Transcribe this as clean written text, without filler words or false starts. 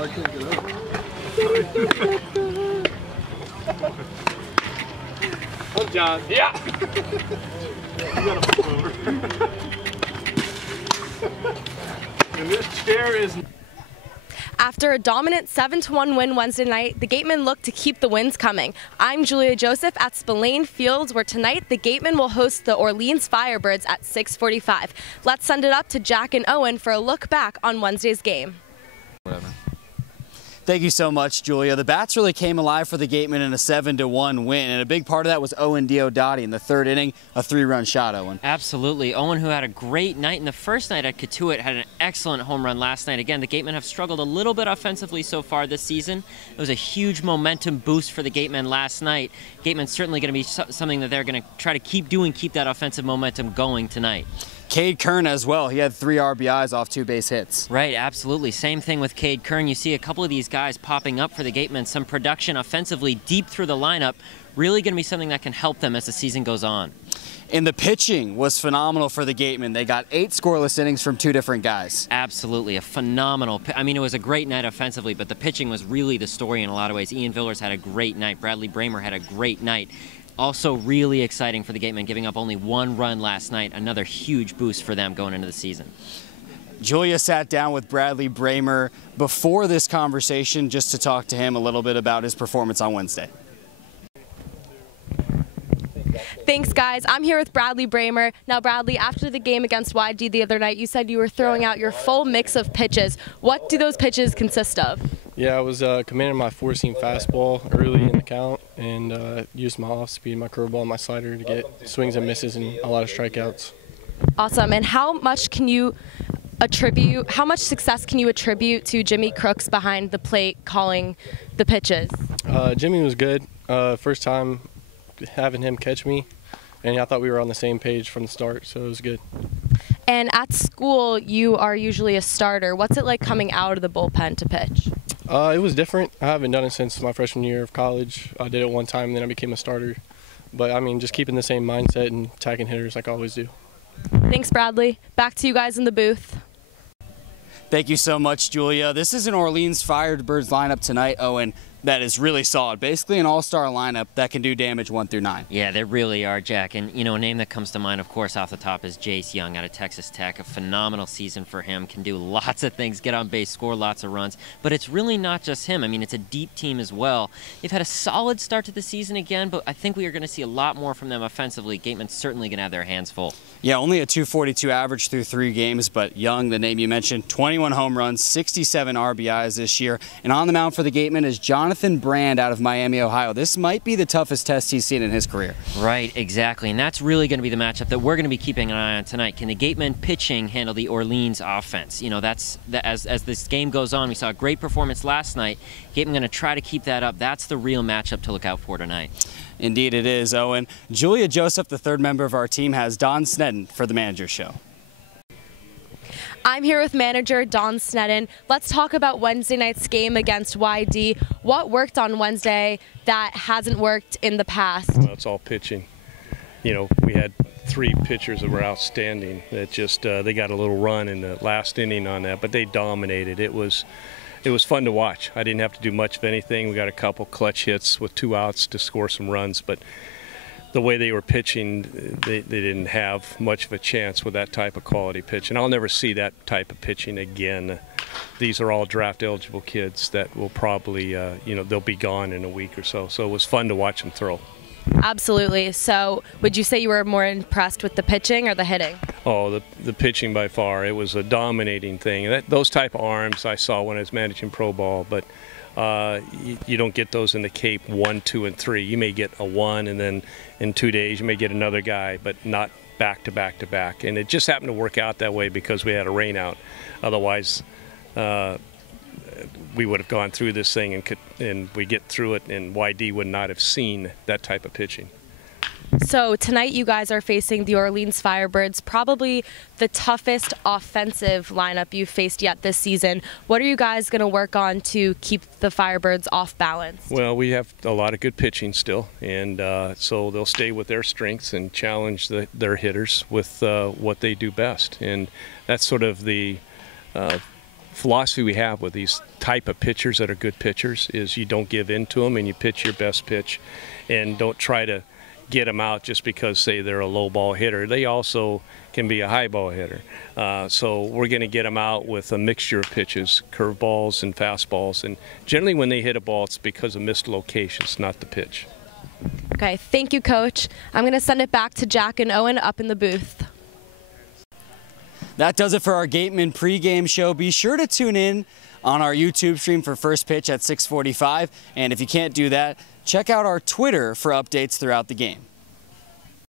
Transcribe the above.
I can't get over. I'm John. Yeah. You gotta flip over. And this chair is. After a dominant 7-1 win Wednesday night, the Gatemen look to keep the wins coming. I'm Julia Joseph at Spillane Fields, where tonight the Gatemen will host the Orleans Firebirds at 6:45. Let's send it up to Jack and Owen for a look back on Wednesday's game. Whatever. Thank you so much, Julia. The Bats really came alive for the Gatemen in a 7-1 win, and a big part of that was Owen Diodati in the third inning, a 3-run shot, Owen. Absolutely. Owen, who had a great night in the first night at Cotuit, had an excellent home run last night. Again, the Gatemen have struggled a little bit offensively so far this season. It was a huge momentum boost for the Gatemen last night. Gatemen's certainly going to be something that they're going to try to keep that offensive momentum going tonight. Cade Kern as well. He had 3 RBIs off 2 base hits. Right, absolutely. Same thing with Cade Kern. You see a couple of these guys popping up for the Gatemen. Some production offensively deep through the lineup. Really going to be something that can help them as the season goes on. And the pitching was phenomenal for the Gatemen. They got 8 scoreless innings from 2 different guys. Absolutely. A phenomenal. I mean, it was a great night offensively, but the pitching was really the story in a lot of ways. Ian Villers had a great night. Bradley Bramer had a great night. Also really exciting for the Gatemen, giving up only 1 run last night. Another huge boost for them going into the season. Julia sat down with Bradley Bramer before this conversation just to talk to him a little bit about his performance on Wednesday. Thanks, guys. I'm here with Bradley Bramer. Now, Bradley, after the game against YD the other night, you said you were throwing out your full mix of pitches. What do those pitches consist of? Yeah, I was commanding my 4-seam fastball early in the count and used my off-speed, my curveball, and my slider to get swings and misses and a lot of strikeouts. Awesome. And how much success can you attribute to Jimmy Crooks behind the plate calling the pitches? Jimmy was good. First time having him catch me, and I thought we were on the same page from the start, so it was good. And at school, you are usually a starter. What's it like coming out of the bullpen to pitch? It was different. I haven't done it since my freshman year of college. I did it one time, and then I became a starter. But, I mean, just keeping the same mindset and attacking hitters like I always do. Thanks, Bradley. Back to you guys in the booth. Thank you so much, Julia. This is an Orleans Firebirds lineup tonight, Owen, that is really solid. Basically an all-star lineup that can do damage 1 through 9. Yeah, they really are, Jack. And, you know, a name that comes to mind, of course, off the top is Jace Young out of Texas Tech. A phenomenal season for him. Can do lots of things, get on base, score lots of runs. But it's really not just him. I mean, it's a deep team as well. They've had a solid start to the season again, but I think we are going to see a lot more from them offensively. Gateman's certainly going to have their hands full. Yeah, only a .242 average through 3 games, but Young, the name you mentioned, 21 home runs, 67 RBIs this year. And on the mound for the Gatemen is Jonathan Brand out of Miami, Ohio. This might be the toughest test he's seen in his career. Right, exactly. And that's really going to be the matchup that we're going to be keeping an eye on tonight. Can the Gatemen pitching handle the Orleans offense? You know, as this game goes on, we saw a great performance last night. Gatemen going to try to keep that up. That's the real matchup to look out for tonight. Indeed it is, Owen. Julia Joseph, the third member of our team, has Don Sneddon for the Manager Show. I'm here with manager Don Sneddon. Let's talk about Wednesday night's game against YD. What worked on Wednesday that hasn't worked in the past? Well, it's all pitching. You know, we had 3 pitchers that were outstanding that just they got a little run in the last inning on that, but they dominated. It was fun to watch. I didn't have to do much of anything. We got a couple clutch hits with 2 outs to score some runs, but the way they were pitching, they didn't have much of a chance with that type of quality pitch. And I'll never see that type of pitching again. These are all draft-eligible kids that will probably, you know, they'll be gone in a week or so. So it was fun to watch them throw. Absolutely. So would you say you were more impressed with the pitching or the hitting? Oh, the pitching by far. It was a dominating thing. Those type of arms I saw when I was managing pro ball, but you don't get those in the Cape 1, 2, and 3. You may get a 1, and then in 2 days you may get another guy, but not back to back to back. And it just happened to work out that way because we had a rain out. Otherwise, we would have gone through this thing and we get through it, and YD would not have seen that type of pitching. So tonight you guys are facing the Orleans Firebirds, probably the toughest offensive lineup you've faced yet this season. What are you guys going to work on to keep the Firebirds off balance? Well, we have a lot of good pitching still, and so they'll stay with their strengths and challenge their hitters with what they do best. And that's sort of the philosophy we have with these type of pitchers that are good pitchers is you don't give in to them and you pitch your best pitch and don't try to get them out just because, say, they're a low ball hitter. They also can be a high ball hitter. So we're going to get them out with a mixture of pitches, curveballs and fastballs. And generally when they hit a ball, it's because of missed locations, not the pitch. Okay, thank you, Coach. I'm going to send it back to Jack and Owen up in the booth. That does it for our Gateman pregame show. Be sure to tune in on our YouTube stream for first pitch at 6:45. And if you can't do that, check out our Twitter for updates throughout the game.